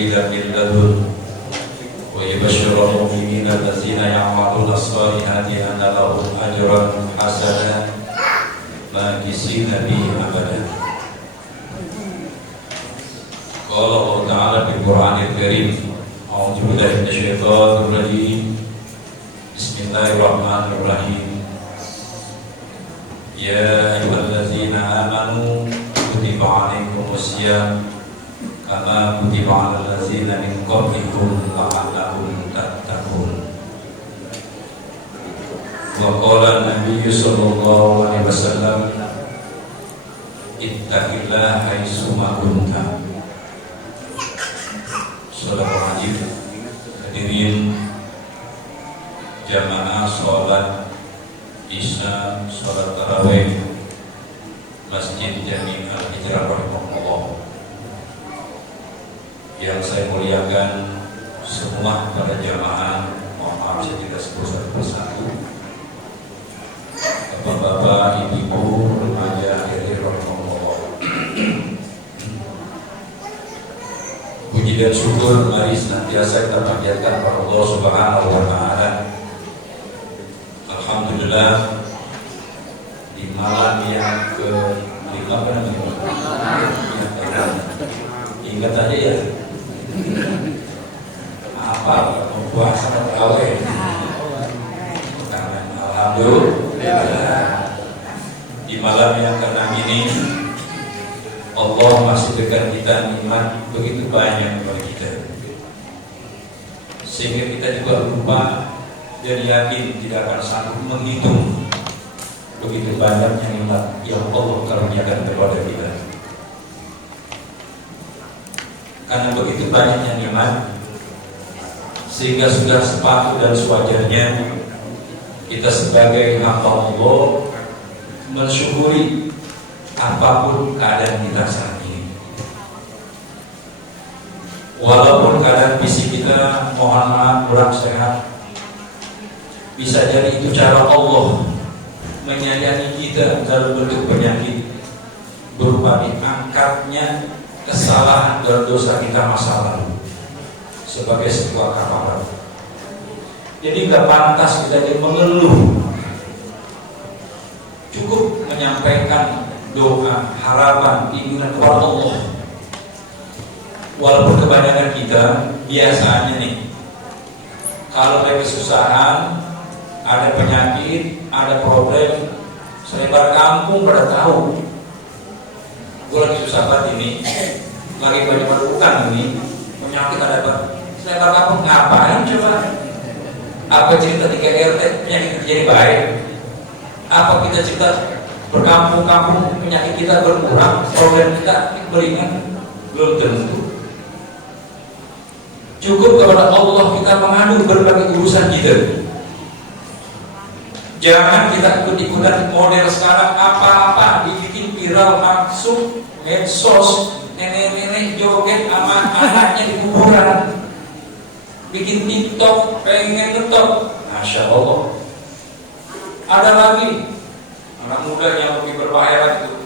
سبيلا من لدن ويبشر المؤمنين الذين يعملون الصالحات أن لهم أجرا حسنا ماكثين به أبدا. قال الله تعالى في القرآن الكريم: أعوذ بالله من الشيطان الرجيم. بسم الله الرحمن الرحيم. يا أيها الذين آمنوا كتب عليكم الصيام كما كتب على الذين من قبلكم لعلكم تتقون. وقال النبي صلى الله عليه وسلم: اتق الله حيثما كنت. Saudara wajib hadirin jamaah sholat Isya, sholat tarawih Masjid Jami Al-Hijrah rahimahullah yang saya muliakan semua para jamaah. Mohon maaf saya tidak sebut satu persatu. Bapak-bapak, ibu-ibu, remaja, hadirin rahimahullah. Puji dan syukur mari senantiasa kita panjatkan kepada Allah Subhanahu wa taala. Alhamdulillah, di malam yang ke-5 ingat aja ya. Apa puasa terawih? Alhamdulillah. Di malam yang ke-6 ini Allah masih berikan kita nikmat begitu banyak kepada kita, sehingga kita juga lupa dan yakin tidak akan sanggup menghitung begitu banyaknya nikmat yang Allah karuniakan kepada kita. Karena begitu banyaknya nikmat, sehingga sudah sepatut dan sewajarnya kita sebagai hamba Allah mensyukuri apapun keadaan kita saat ini. Walaupun keadaan fisik kita mohon maaf kurang sehat, bisa jadi itu cara Allah menyayani kita dalam bentuk penyakit berupa diangkatnya kesalahan dan dosa kita masa lalu sebagai sebuah kafarat. Jadi tidak pantas kita jadi mengeluh, cukup menyampaikan doa, harapan, keinginan kepada Allah. Walaupun kebanyakan kita biasanya nih, kalau ada kesusahan, ada penyakit, ada problem, selebar kampung pada tahu. Gue lagi susah banget ini, lagi banyak berhutang ini, penyakit ada apa? Selebar kampung ngapain coba? Apa cerita 3 RT penyakit jadi baik? Apa kita cerita berkampung-kampung penyakit kita berkurang, problem kita beringan? Belum tentu. Cukup kepada Allah kita mengadu berbagai urusan kita. Jangan kita ikut-ikutan model sekarang, apa-apa dibikin viral, langsung medsos, nenek-nenek joget sama anaknya di kuburan, bikin TikTok, pengen ngetop. Masya Allah. Ada lagi anak muda yang lebih berbahaya itu.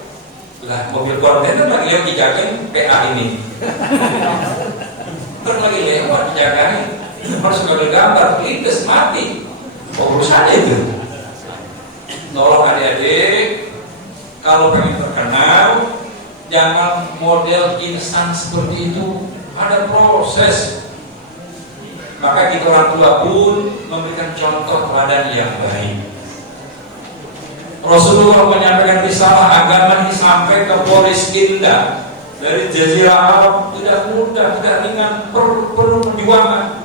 Lah mobil kontainer lagi yang dijagain PA ini. Terus lagi lewat dijagain. Harus ngambil gambar, lintas mati. Fokus aja itu. Tolong adik-adik, kalau pengen terkenal, jangan model instan seperti itu. Ada proses. Maka kita orang tua pun memberikan contoh teladan yang baik. Rasulullah menyampaikan risalah agama ini sampai ke Palestina dari Jazirah Arab, tidak mudah, tidak ringan, perlu perjuangan,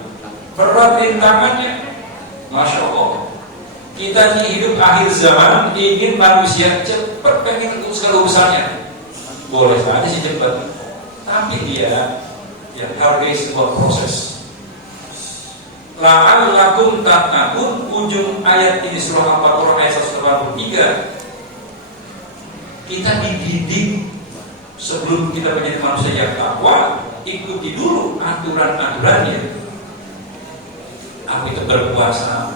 berat rintangannya. Masya Allah. Kita ini hidup akhir zaman, ingin manusia cepat, pengen segala urusannya. Boleh saja sih cepat, tapi dia yang hargai sebuah proses. La'allakum tattaqun, ujung ayat ini surah Al-Baqarah ayat 183. Kita dididik sebelum kita menjadi manusia yang takwa, ikuti dulu aturan-aturannya. Apa itu berpuasa?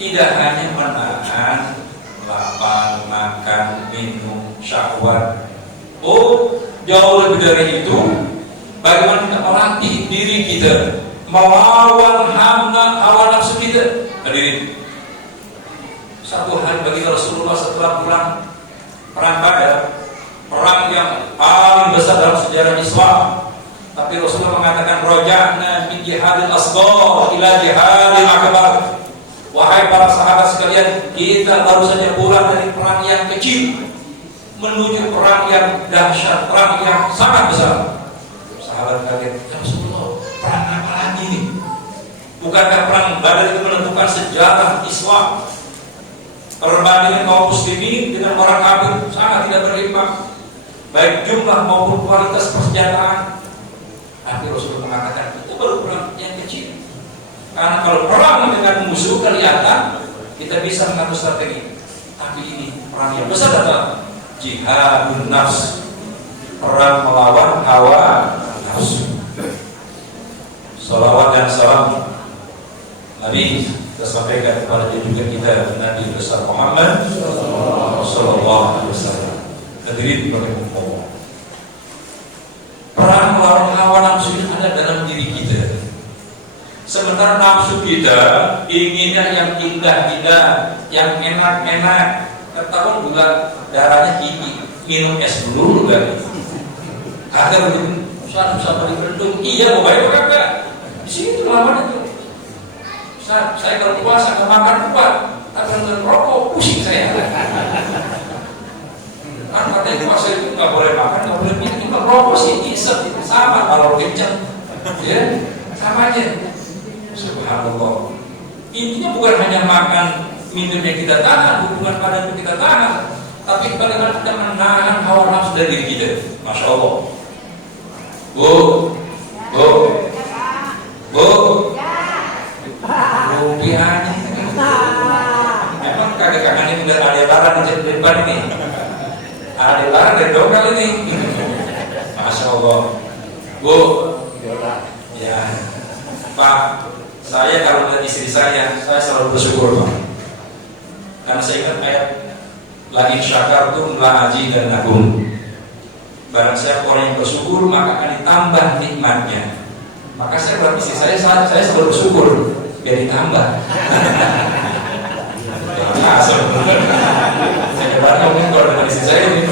Tidak hanya menahan lapar, makan, minum, syahwat. Oh, jauh lebih dari itu. Bagaimana kita melatih diri kita, melawan hawa nafsu kita. Hadirin, satu hari bagi Rasulullah setelah pulang perang Badar, perang yang paling besar dalam sejarah Islam, tapi Rasulullah mengatakan roja'na min jihadil asghar ila jihadil akbar. Wahai para sahabat sekalian, kita baru saja pulang dari perang yang kecil menuju perang yang dahsyat, perang yang sangat besar. Sahabat kaget, ya Rasulullah, perang apa lagi ini? Bukankah perang Badar itu menentukan sejarah Islam? Perbandingan kaum muslimin dengan orang kafir sangat tidak berimbang, baik jumlah maupun kualitas persenjataan. Tapi Rasulullah mengatakan itu baru perang yang kecil. Karena kalau perang dengan musuh kelihatan kita bisa mengatur strategi. Tapi ini perang yang besar adalah jihadun nafs, perang melawan hawa nafsu. Salawat dan salam Nabi kita sampaikan kepada juga kita Nabi besar Muhammad Sallallahu Alaihi Wasallam. Hadirin berkahwin. Perang melawan hawa nafsu ini ada dalam diri kita. Sementara nafsu kita inginnya yang indah-indah, yang enak-enak. Ketahuan gula darahnya tinggi, minum es dulu kan? Kagak begitu, susah beri berendung. Iya, mau bayar kagak? Di sini lawan itu. Saya kalau puasa nggak makan kuat, tapi nonton rokok pusing saya. Kan katanya puasa itu nggak boleh makan, nggak boleh minum, cuma rokok sih isep itu sama kalau kencang, ya sama aja. Subhanallah. Intinya bukan hanya makan minum yang kita tahan, hubungan badan yang kita tahan, tapi bagaimana kita menahan hawa nafsu dari diri kita. Masya Allah. Bu, rupiahnya. Emang kagak kangen udah ada barang di depan ini. Ada barang dari dokter ini. Masya Allah. Bu, ya, Pak. Saya kalau melihat istri saya selalu bersyukur, Pak. Karena saya ingat ayat lagi syakar itu mela'aji dan nabung. Barang siapa orang yang bersyukur maka akan ditambah nikmatnya. Maka saya buat istri saya selalu bersyukur biar ditambah. Jangan asal. Saya coba ngomong kalau dengan istri saya ini.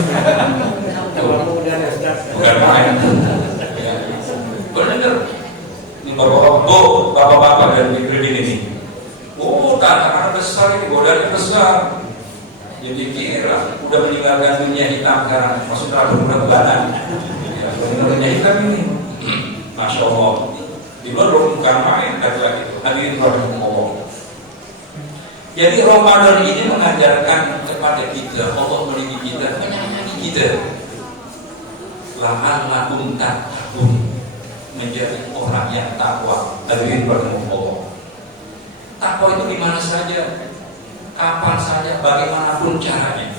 Bukan main. Benar. Bapak-bapak dan ibu ini. Oh, tantangan besar ini, godaan besar. Jadi kira udah meninggalkan dunia hitam sekarang, maksudnya berbulan-bulanan. Ya, dunia hitam ini. Masya Allah. Di luar bukan main kata itu. Hadirin Allah. Jadi Ramadan ini mengajarkan kepada kita, Allah melindungi kita, menyayangi kita. La'allakum tattaqun, menjadi orang yang takwa. Hadirin Allah. Takwa itu di mana saja, kapan saja, bagaimanapun caranya.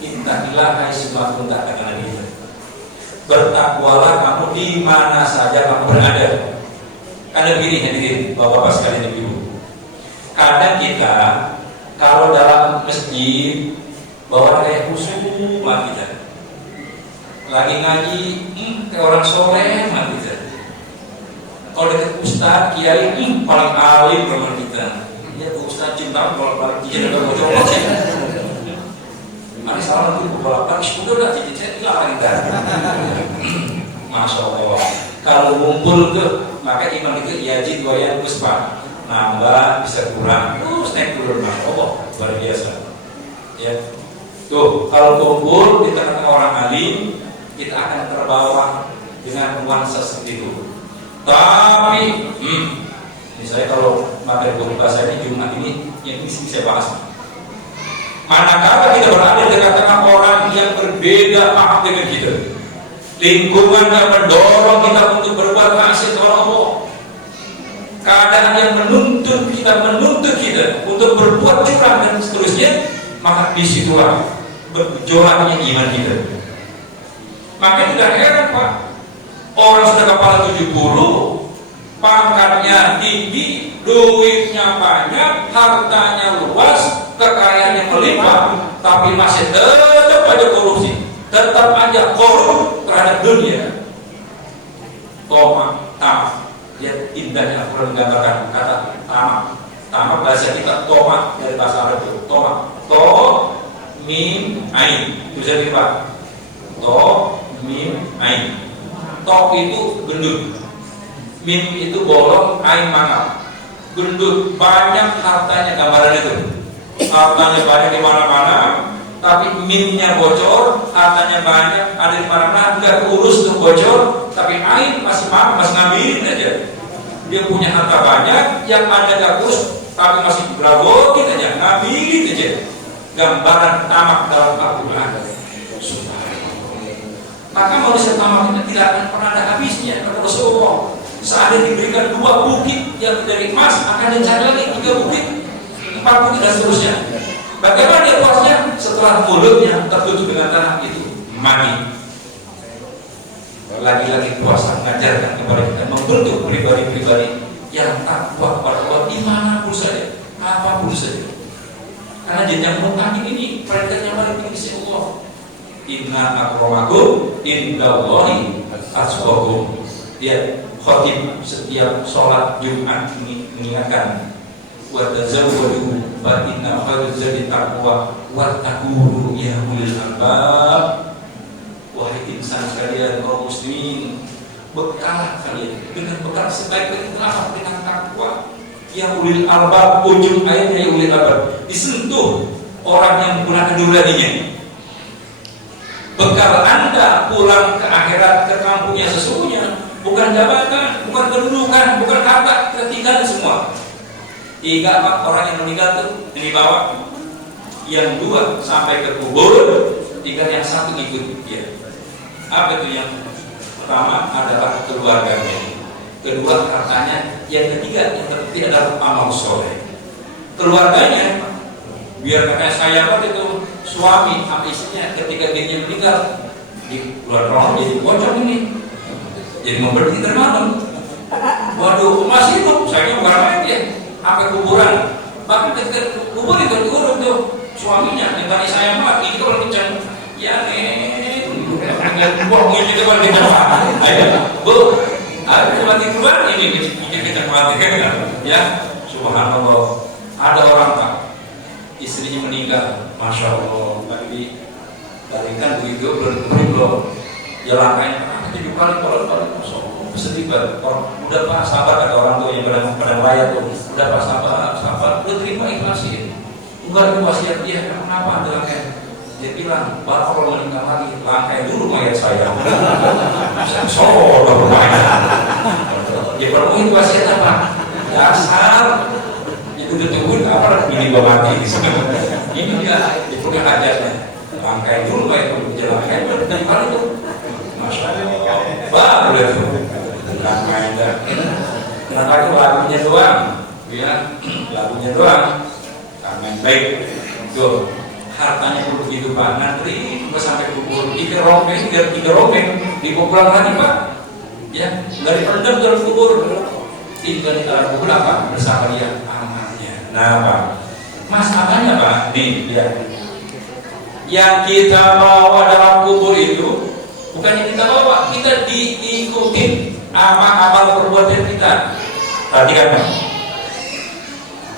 Intahilah haitsu tak akan ada. Bertakwalah kamu di mana saja kamu berada. Karena begini hadirin, bapak-bapak sekalian ibu. Kadang kita kalau dalam masjid bawa kayak khusyuk kita. Lagi ngaji, kayak orang soleh kita. Kalau dekat ustaz, kiai paling alim teman kita. Ya ustaz cinta kalau paling kiai udah bocor sih. Ada salah nanti beberapa sudah dah cicit hilang kita. Masya Allah. Kalau ngumpul tuh, maka iman itu yajid goyang puspa. Nambah bisa kurang, naik turun. Masya Allah, luar biasa. Ya, tuh kalau kumpul di tengah-tengah orang alim, kita akan terbawa dengan nuansa seperti itu. Tapi, misalnya kalau materi bahasa ini Jumat ini yang bisa saya bahas. Manakala kita berada di tengah-tengah orang yang berbeda paham dengan kita, lingkungannya mendorong kita untuk berbuat maksiat kepada Allah, keadaan yang menuntut kita untuk berbuat curang dan seterusnya, maka disitulah bergejolaknya iman kita. Maka tidak heran Pak, orang sudah kepala 70, pangkatnya tinggi, duitnya banyak, hartanya luas, kekayaannya melimpah, tapi masih tetap aja korupsi, tetap aja korup terhadap dunia. Lihat indahnya Al-Quran menggambarkan kata tamak. Tamak bahasa kita tomak, dari bahasa Arab itu tomak. To, mim, ain. Bisa kita to, mim, ain. To itu gendut, mim itu bolong, ain mangap. Gendut, banyak hartanya, gambaran itu. Hartanya banyak di mana-mana, tapi mimnya bocor, hartanya banyak, ada di mana-mana, nggak urus tuh bocor, tapi ain masih ngambilin aja. Dia punya harta banyak, yang ada nggak urus, tapi masih beragotin aja, ngambilin aja. Gambaran tamak dalam Al-Quran. Maka manusia tamak itu tidak akan pernah ada habisnya. Kata Rasulullah, seandainya diberikan 2 bukit yang dari emas, akan dicari lagi 3 bukit, 4 bukit dan seterusnya. Bagaimana dia puasnya? Setelah mulutnya tertutup dengan tanah itu mati. Lagi-lagi puasa mengajarkan kepada kita membentuk pribadi-pribadi yang takwa kepada Allah dimanapun saja, apapun saja. Karena jenjang mutaqin ini peringkatnya paling tinggi di sisi Allah. Inna akramakum indallahi atqakum. Dia khatib setiap sholat Jumat ini mengingatkan wa tazawwadu fa inna khairaz zadi taqwa wattaqu ya ulil albab. Wahai insan sekalian, kaum muslimin, bekalah kalian dengan bekal sebaik-baik teramat dengan takwa. Ya ulil albab, ujung ayatnya ya ulil albab, disentuh orang yang menggunakan nuraninya. Bekal Anda pulang ke akhirat, ke kampungnya sesungguhnya bukan jabatan, bukan kedudukan, bukan harta, ketinggalan semua. 3 apa orang yang meninggal itu ini bawa, yang 2 sampai ke kubur, 3 yang 1 ikut dia. Apa itu? Yang pertama adalah keluarganya, kedua hartanya, yang ketiga yang terpenting adalah amal soleh. Keluarganya, biar kakak saya itu suami sama istrinya ketika dia meninggal di luar ruangan jadi bocor ini, jadi memberhenti termalam. Waduh, masih hidup, saya bukan main dia, sampai kuburan. Bahkan ketika kubur itu diurut tuh suaminya, ditanya saya mati, itu kalau kencang, ya bohong ini depan di depan. Ayo, bu, ada mati keluar ini kita mati kan? Ya, subhanallah. Ada orang tak, istrinya meninggal, masya Allah. Tapi balikan begitu belum. Ya langkahnya, 7 kali kalau sedih banget. Udah pak sabar, ada orang tuh yang pada wayat tuh. Udah pak sabar, udah terima ikhlasin. Enggak itu wasiat dia, kenapa ada langkah? Dia bilang, bapak kalau meninggal lagi, langkai dulu mayat saya. Solo bermain. Dia bermain wasiat apa? Dasar itu ditungguin apa? Ini gua mati. Ini dia punya hajatnya. Langkai dulu mayat itu, langkai bertinggal itu. Masya Allah. Baru itu. Langkai dah. Kenapa itu lagunya doang? Ya, lagunya doang. Karena baik. Go. Hartanya pun begitu Pak, nanti sampai kubur 3 rombeng dikuburan lagi Pak, ya dari pendem dalam kubur, tinggal di dalam kubur apa bersama dia amalnya. Nah Pak, masalahnya Pak, nih ya, yang kita bawa dalam kubur itu bukan yang kita bawa, kita diikutin amal perbuatan kita. Perhatikan Pak,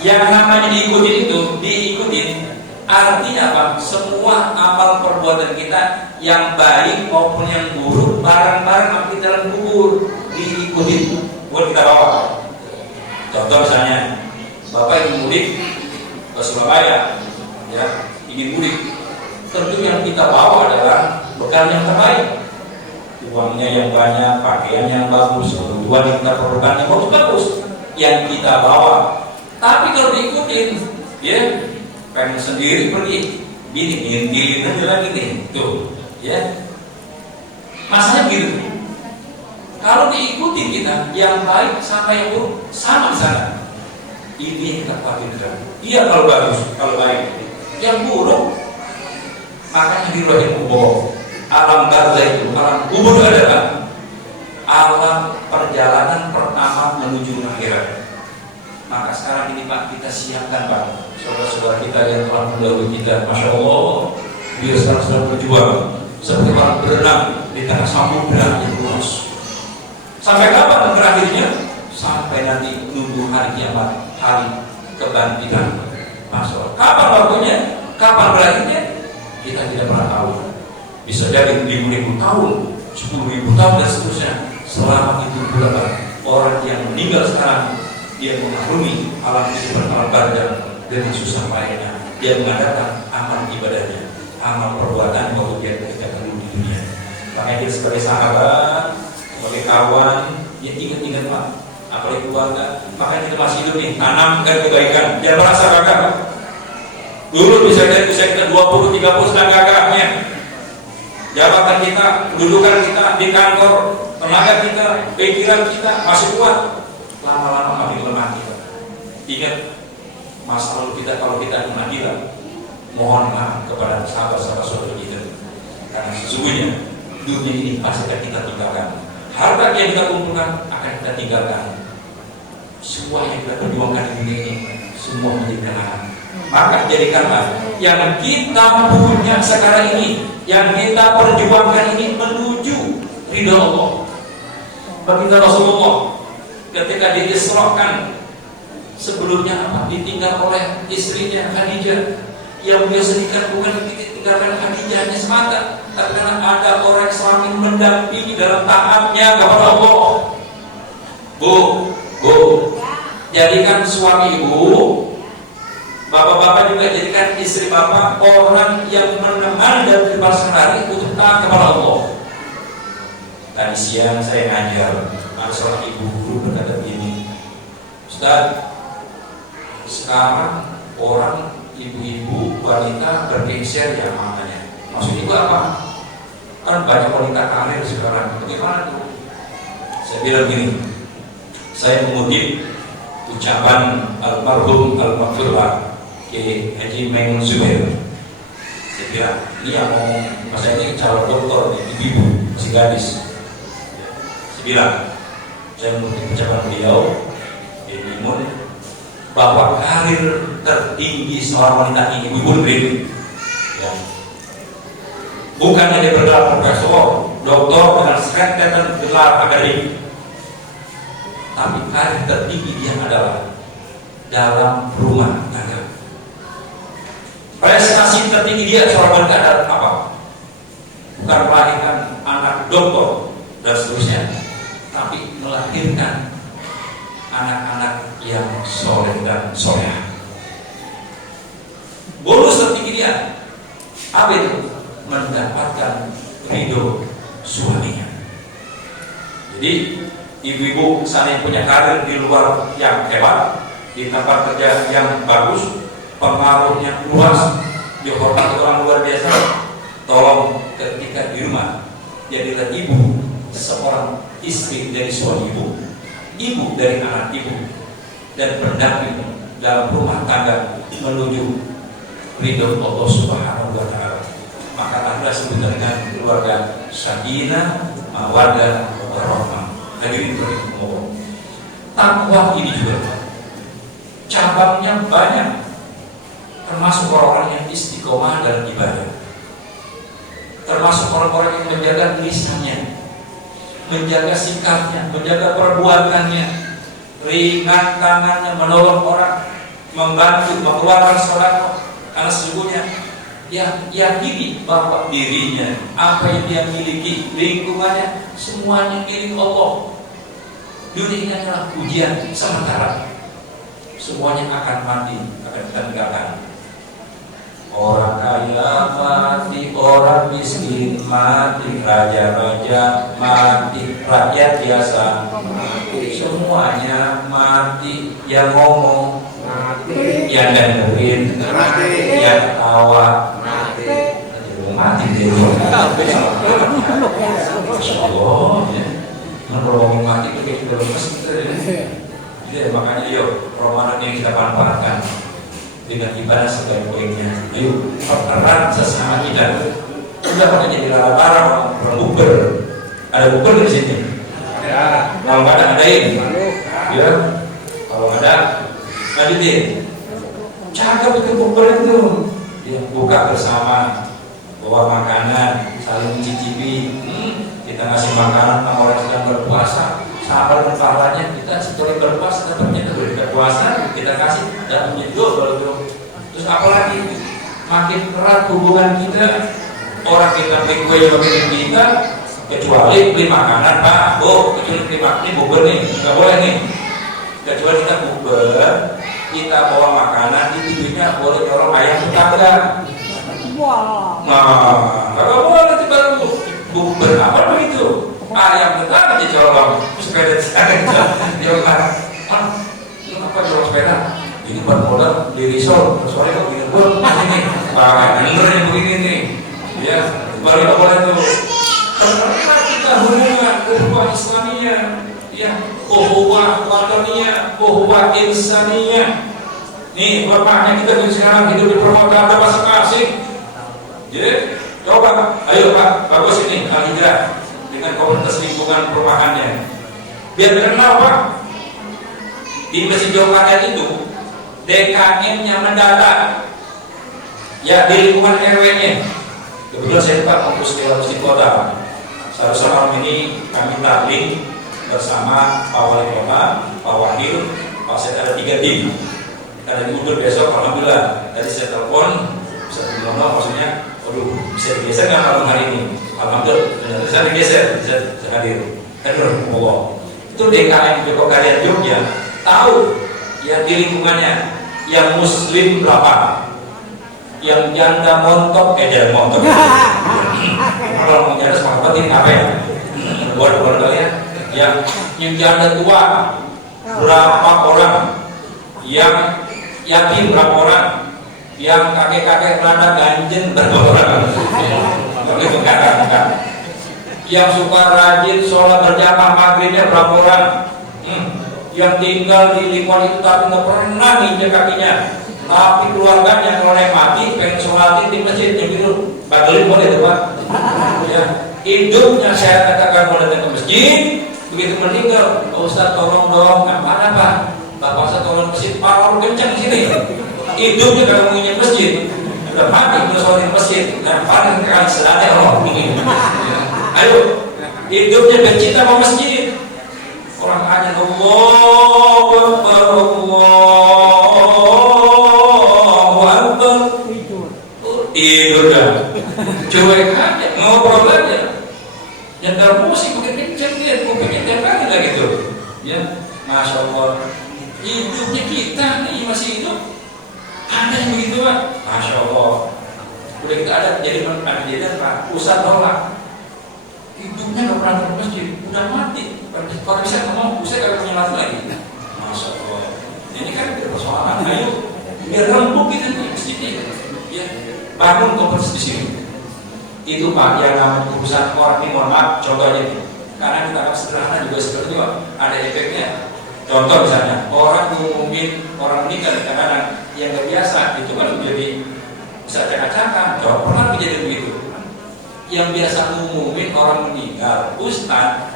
yang namanya diikutin itu diikutin. Artinya apa? Semua amal perbuatan kita yang baik maupun yang buruk barang-barang di dalam kubur diikuti, buat kita bawa. Contoh misalnya, Bapak ingin mudik ke Surabaya, ya ingin mudik, tentu yang kita bawa adalah bekal yang terbaik, uangnya yang banyak, pakaian yang bagus, kebutuhan yang kita perlukan yang bagus, yang kita bawa. Tapi kalau diikutin, ya pengen sendiri pergi, gini ngintilin aja lagi nih, tuh, ya. Masalahnya gitu. Kalau diikuti kita, yang baik sama yang buruk sama di sana. Ini yang kita khawatirkan. Iya kalau bagus, kalau baik. Yang buruk, makanya di luar kubur. Alam barzah itu, alam kubur adalah alam perjalanan pertama menuju akhirat. Maka sekarang ini Pak, kita siapkan Pak, saudara-saudara kita yang telah mendahului kita, masya Allah, dia sekarang sedang berjuang seperti orang berenang di tengah samudera yang luas. Sampai kapan berakhirnya? kiamat, hari kebangkitan masyarakat. Kapan waktunya? Kapan berakhirnya? Kita tidak pernah tahu. Bisa jadi ribu-ribu tahun, 10.000 tahun dan seterusnya. Selama itu pula orang yang meninggal sekarang, dia memaklumi alam kehidupan alam barzah dengan susah payahnya. Dia mengadakan amal ibadahnya, amal perbuatan waktu dia ketika dulu di dunia. Makanya kita sebagai sahabat, sebagai kawan, ya ingat-ingat Pak, apalagi keluarga. Makanya kita masih hidup nih, tanamkan kebaikan. Jangan merasa gagal. Dulu bisa kita 20, 30 sedang gagahnya. Jabatan kita, kedudukan kita di kantor, tenaga kita, pikiran kita masih kuat. Lama-lama kami lemah kita. Ingat masa lalu kita, kalau kita pengadilan, mohon maaf kepada sahabat-sahabat saudara kita. Karena sesungguhnya dunia ini pasti akan kita tinggalkan. Harta yang kita kumpulkan akan kita tinggalkan. Semua yang kita perjuangkan di dunia ini semua menjadi kenangan. Maka jadikanlah yang kita punya sekarang ini, yang kita perjuangkan ini menuju ridha Allah. Baginda Rasulullah ketika diisrakan, sebelumnya apa? Ditinggal oleh istrinya Khadijah. Yang beliau sedihkan bukan ditinggalkan Khadijahnya semata, tapi karena ada orang yang selalu mendampingi dalam taatnya kepada Allah. Bu, jadikan suami ibu, bapak-bapak juga jadikan istri bapak orang yang menemani dalam kehidupan sehari untuk taat kepada Allah. Tadi siang saya ngajar, ada seorang ibu guru berkata begini, Ustaz, sekarang orang ibu-ibu wanita bergeser yang maknanya. Maksud itu apa? Kan banyak wanita karir sekarang. Bagaimana tuh? Saya bilang gini, saya mengutip ucapan almarhum al-Maghfurlah Kiai Haji Maimun Zubair. Saya bilang, ini yang ngomong, masa ini calon doktor, ibu-ibu, masih gadis. Saya bilang, saya mengutip ucapan beliau, Kiai Maimun, bahwa karir tertinggi seorang wanita ini ibu negeri, ya, bukan hanya bergelar profesor, doktor dengan rentetan gelar akademik, tapi karir tertinggi dia adalah dalam rumah tangga. Prestasi tertinggi dia seorang wanita adalah apa? Bukan melahirkan anak doktor dan seterusnya, tapi melahirkan anak-anak yang soleh dan soleh. Bonus tertinggi dia apa itu? Mendapatkan ridho suaminya. Jadi ibu-ibu sana yang punya karir di luar yang hebat, di tempat kerja yang bagus, pengaruhnya luas, dihormati orang luar biasa, tolong ketika di rumah jadilah ibu seorang istri dari suami ibu dari anak ibu, dan pendamping dalam rumah tangga menuju ridho Allah Subhanahu wa Ta'ala. Maka adalah sebutan dengan keluarga sakinah, mawaddah, warahmah. Hadirin berikut, takwa ini juga cabangnya banyak, termasuk orang-orang yang istiqomah dalam ibadah, termasuk orang-orang yang menjaga lisannya, menjaga sikapnya, menjaga perbuatannya, ringan tangannya, menolong orang, membantu, mengeluarkan sedekah. Karena sesungguhnya dia yakini bahwa dirinya, apa yang dia miliki, lingkungannya, semuanya milik Allah. Dunia ini adalah ujian sementara, semuanya akan mati, akan kita tinggalkan. Orang kaya mati, orang miskin mati, raja-raja mati, rakyat biasa mati, semuanya mati. Yang ngomong mati, yang dengerin mati, yang ketawa mati. Mati deh. Allah, menolong mati itu kayak belum mesti. Jadi makanya yuk Ramadan yang kita manfaatkan dengan ibadah sebaik-baiknya. Ayo peran sesama kita. Sudah makanya dilarang-larang orang bukber. Ada bukber di sini. Ya. Kalau nggak ada adain. Ya. Kalau nggak ada, lanjutin. Cakap itu bukber itu. Ya, buka bersama, bawa makanan, saling mencicipi. Kita ngasih makanan sama orang sedang berpuasa. sabar dan pahalanya kita setelah berpuasa dapatnya itu kita puasa kita kasih dan menjadi kalau terus apalagi makin erat hubungan kita orang kita beli kue juga bikin kita kecuali beli makanan Pak kecuali beli makanan ini bubur nih nggak boleh nih kecuali kita bubur kita bawa makanan di TV-nya boleh dorong ayam tetangga. Nah kalau boleh nanti baru bubur apa begitu ayam tetangga di colong sepeda jalan kenapa jalan sepeda ini buat modal di risol soalnya kok gini pun ini pakai bener yang begini nih ya baru nggak boleh tuh karena kita hubungan ukhuwah Islamiyah ya ukhuwah wataniyah ukhuwah insaniyah nih bapaknya kita sekarang hidup di perkotaan masing-masing jadi coba ayo Pak bagus ini Al-Hijrah dengan komunitas lingkungan perumahannya biar kenal Pak di Masjid Jokaten itu DKM-nya mendadak ya di lingkungan RW-nya kebetulan saya Pak fokus ke Masjid Kota seharusnya malam ini kami taklim bersama Pak Wali Kota, Pak Wahil, Pak Syed ada 3 tim kita diudur besok alhamdulillah tadi saya telepon bisa dibilang maksudnya bisa digeser nggak malam hari ini alhamdulillah bisa digeser bisa hadir Allah itu DKM Joko Karya Jogja tahu ya di lingkungannya yang muslim berapa yang janda montok janda montok kalau mau janda semangat penting apa ya buat kalian yang janda tua berapa orang yang yatim berapa orang yang kakek-kakek rada ganjen berapa orang itu enggak yang suka rajin sholat berjamaah maghribnya berapa orang yang tinggal di lingkungan itu tapi nggak pernah nginjek kakinya tapi keluarganya kalau naik mati pengen sholatin di masjid yang gitu bagelin boleh tuh Pak ya hidupnya saya katakan mau datang ke masjid begitu meninggal Ustaz tolong dong apa Pak Bapak Ustaz tolong masjid parah kencang di sini hidupnya kalau menginjak masjid udah mati kalau sholatin masjid dan paling kali selada orang begini ayo hidupnya bercinta sama masjid orang hanya Allahu Akbar tidur dah cuek aja ngobrol aja nyetel musik pakai kenceng dia kupingnya tiap kali lah gitu ya Masya Allah hidupnya kita nih masih hidup ada yang begitu Pak Masya Allah udah kita ada jadi menjadi Pak Ustaz tolak hidupnya gak pernah ke masjid udah mati kalau bisa ngomong Ustaz gak punya lagi Masya Allah ini kan persoalan ayo biar rempuk kita nih masjidnya ya bangun kompetisi di sini itu Pak yang namanya urusan orang ini mohon maaf contohnya nih karena kita akan sederhana juga seperti itu ada efeknya contoh misalnya orang ngomongin orang meninggal kadang-kadang yang gak biasa itu kan menjadi bisa acak-acakan coba pernah kejadian begitu yang biasa ngumumin orang meninggal Ustaz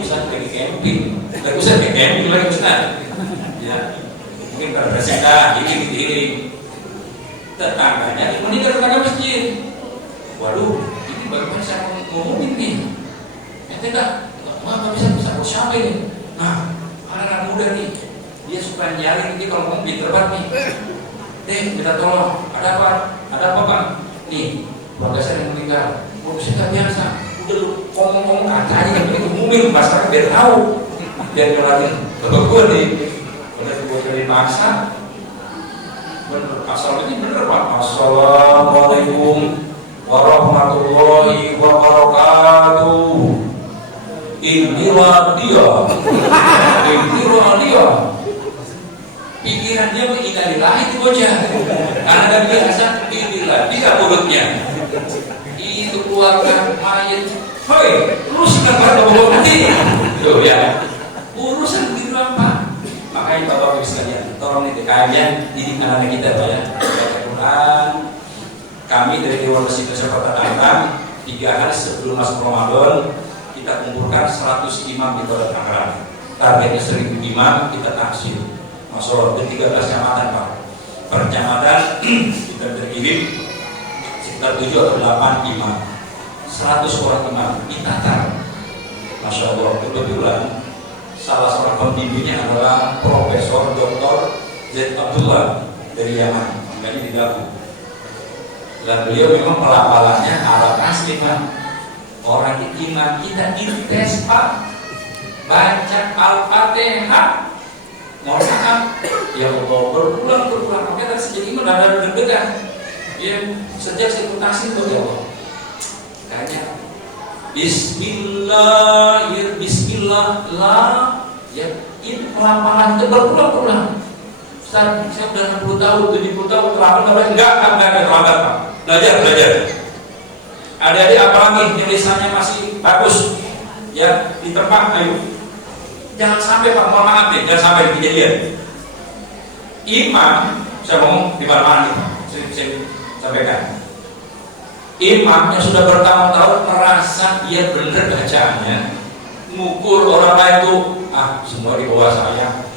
Ustaz lagi camping lagi Ustaz lagi camping lagi Ustaz ya mungkin berpresentasi ini tetangganya meninggal tetangga masjid waduh ini bagaimana saya ngomongin nih enggak bisa buat siapa ini nah anak muda nih dia suka nyari ini kalau ngomong pinter banget nih minta tolong ada apa Bang nih keluarga saya yang meninggal saya nggak biasa udah lu ngomong kata aja yang begitu ngomongin masyarakat biar tahu biar nyolatin bapak gue nih udah gue dari maksa bener asal ini bener Pak Assalamualaikum warahmatullahi wabarakatuh inilah dia pikiran dia menginalilahi itu bocah karena ada biasa inilah dia mulutnya itu keluarga mayat hoi lu sudah pada bawa nanti tuh ya urusan gitu apa makanya Bapak Ibu sekalian tolong nih kalian didik anak kita Pak ya Al-Quran kami dari Dewan Masjid Indonesia Kota Tangerang 3 hari sebelum masuk Ramadan kita kumpulkan 100 imam di Kota Tangerang targetnya 1000 imam kita taksim Masya Allah di 13 kecamatan Pak per kecamatan kita terkirim sekitar 7 atau 8 imam 100 orang imam ditatar Masya Allah kebetulan salah seorang pembimbingnya adalah Profesor Dr. Z. Abdullah dari Yaman, makanya di Daku. Dan beliau memang pelafalannya Arab asli, Pak. Orang iman kita dites, Pak. Baca Al-Fatihah. Mohon maaf, ya Allah, berulang. Makanya dari sejak iman ada deg-degan. Ya, sejak saya mutasi itu ya Allah. Kayaknya Bismillah, ya ini pelafalan itu berulang. Saya udah 60 tahun, 70 tahun terlambat, enggak ada terlambat, Pak. Belajar. Adik-adik apalagi yang lisannya masih bagus, ya di tempat, ayo. Jangan sampai, Pak, mohon maaf nih, jangan sampai kejadian. Imam, saya ngomong di mana nih, saya sampaikan. Imam yang sudah bertahun-tahun merasa dia benar bacaannya, mengukur orang lain tuh, semua di bawah saya.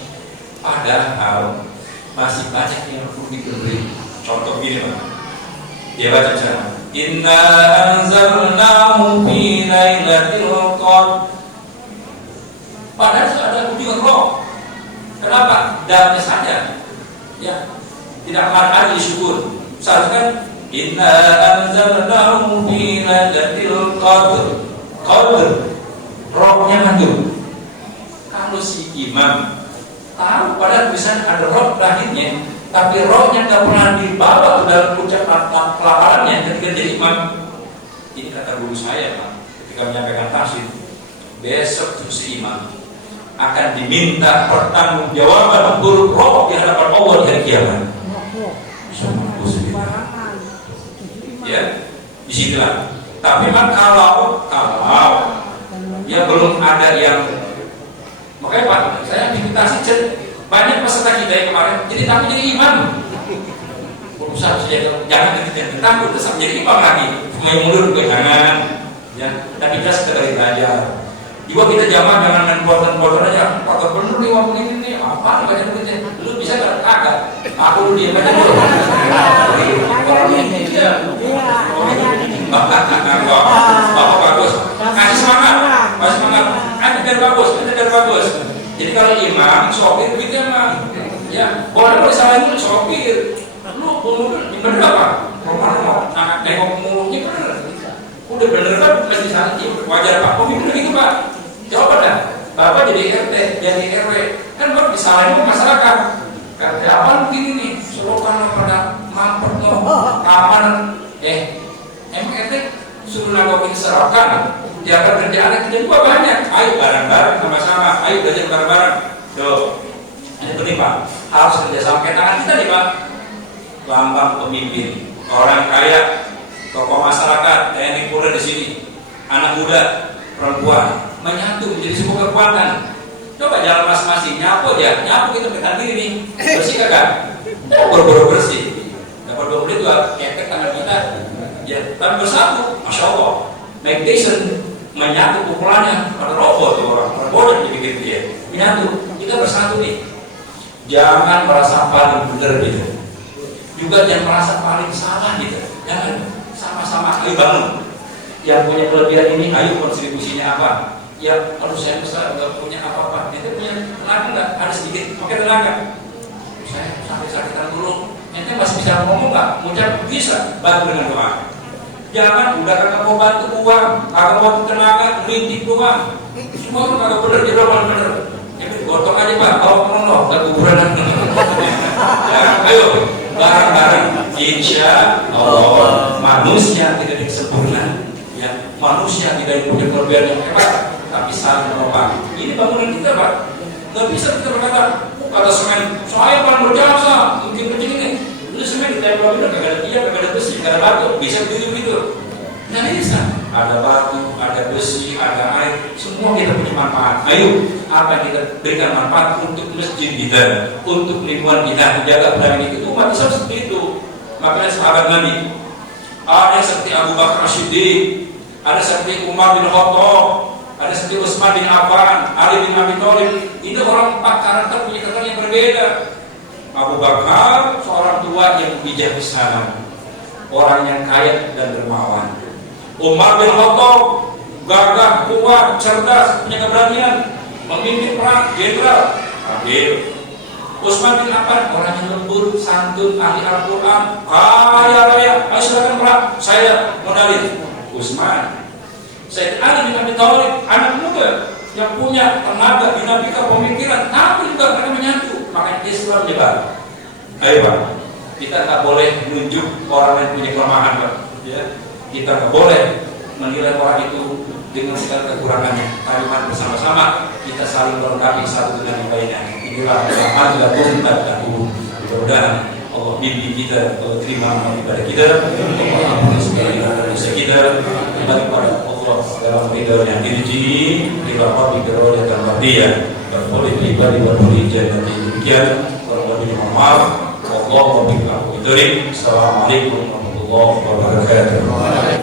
Padahal masih banyak yang perlu diberi. Contoh gini, Pak. Dia baca cara, Inna anzalnahu fi lailatul qadr. Padahal sudah ada kunjungan roh. Kenapa? Dalamnya saja. Ya, tidak ada syukur. Seharusnya Inna anzalnahu fi lailatul qadr. Rohnya manjur. Kalau si imam tahu padahal bisa ada roh lahirnya, tapi rohnya tidak pernah dibawa ke dalam ucapan pelafalannya ketika jadi imam. Ini kata guru saya, Pak, ketika menyampaikan tafsir, besok tuh si imam akan diminta pertanggungjawaban huruf roh di hadapan Allah di hari kiamat. Ya, disinilah. Tapi kan kalau ya belum ada yang, makanya Pak, saya invitasi banyak peserta kita yang kemarin, jadi takut jadi imam. Usaha saja, jangan takut tetap jadi imam lagi. Mulai mundur ke kanan, ya. Dan kita sekedar belajar. Juga kita jamaah jangan main bodoh aja. Kotor bener nih waktu ini, apa baca duitnya? Lu bisa nggak? Agak. Aku dulu dia baca dulu. Bapak bagus. Kasih semangat. Biar bagus. Jadi kalau imam, sopir duitnya mah, ya boleh salahin dulu sopir. Lu bener apa? Rumah anak nengok mulutnya bener. Udah bener kan mesti salahin. Wajar Pak. Bener gitu Pak. Coba dah. Bapak jadi RT, jadi RW, kan baru disalahin masyarakat. Kata apa begini nih? Selokan pada mampet loh. Kapan? Emang RT suruh nanggokin serokan. Jangan kerjaan kita juga banyak. Ayo bareng-bareng sama-sama. Ayo belajar bareng-bareng. Tuh, ini penting Pak. Harus kerjasama tangan kita nih Pak. Lambang pemimpin, orang kaya, tokoh masyarakat, TNI Polri di sini, anak muda, perempuan, menyatu menjadi sebuah kekuatan. Coba jalan masing-masing, nyapu kita pegang diri nih, bersih kagak? Boro-boro bersih. Dapat 2 menit juga ketek tangan kita. Ya, tapi bersatu, Masya Allah. Mike Tyson menyatu pukulannya pada robot tuh orang bodoh dibikin dia. Menyatu, kita bersatu nih. Jangan merasa paling benar gitu. Juga jangan merasa paling salah gitu. Jangan, sama-sama ayo bangun. Yang punya kelebihan ini, ayo kontribusinya apa? Ya, kalau saya besar nggak punya apa-apa, itu punya tenaga nggak? Ada sedikit, pakai tenaga. Saya sampai sakitan dulu. Ente masih bisa ngomong nggak? Ngucap bisa, bantu dengan doa. Jangan udah kagak mau bantu uang, kagak mau tenaga, rintik doang. Semua itu kagak bener, jadi orang bener. Jadi gotong aja Pak, kalau ngomong nggak kuburan. Ya, ayo bareng-bareng. Insya Allah manusia tidak sempurna. Ya, manusia tidak punya kelebihan yang hebat, tapi saling menopang. Ini bangunan kita Pak. Nggak bisa kita berkata, kata semen, saya paling berjasa, mungkin begini. Itu semen ditempel udah kagak ada tiang, kagak ada besi, kagak ada batu, bisa begitu. Nggak bisa. Ada batu, ada besi, ada air, semua kita punya manfaat. Ayo, apa yang kita berikan manfaat untuk masjid kita, untuk lingkungan kita, menjaga pelayanan itu umat Islam seperti itu. Makanya sahabat Nabi, ada seperti Abu Bakar As-Siddiq, ada seperti Umar bin Khattab, ada seperti Utsman bin Affan, Ali bin Abi Thalib. Itu orang 4 karakter punya karakter yang berbeda. Abu Bakar seorang tua yang bijaksana, orang yang kaya dan dermawan. Umar bin Khattab gagah, kuat, cerdas, punya keberanian, Pemimpin perang, jenderal, ambil. Utsman bin Affan, orang yang lembut, santun, ahli Al-Quran, kaya raya, ayo silakan perang, saya modalin. Utsman. Sayyid Ali bin Abi Thalib, anak muda yang punya tenaga, dinamika, pemikiran, tapi juga mereka menyatu, makanya Islam nyebar. Ayo Pak, kita nggak boleh menunjuk orang yang punya kelemahan Pak. Ya. Kita nggak boleh menilai orang itu dengan segala kekurangannya. Kalimat bersama-sama kita saling melengkapi satu dengan yang lainnya. Inilah rahmatullah tahu. Mudah-mudahan Allah bimbing kita, Allah terima amal ibadah kita, Allah ampuni segala dosa kita, kembali kepada Allah dalam ridho yang dirji, ila rabbi biroda dan rabbiyah, dan boleh pribadi berboleh jangan demikian. Kalau lebih maaf, Allah wabillahi taufiq. Assalamualaikum warahmatullahi wabarakatuh.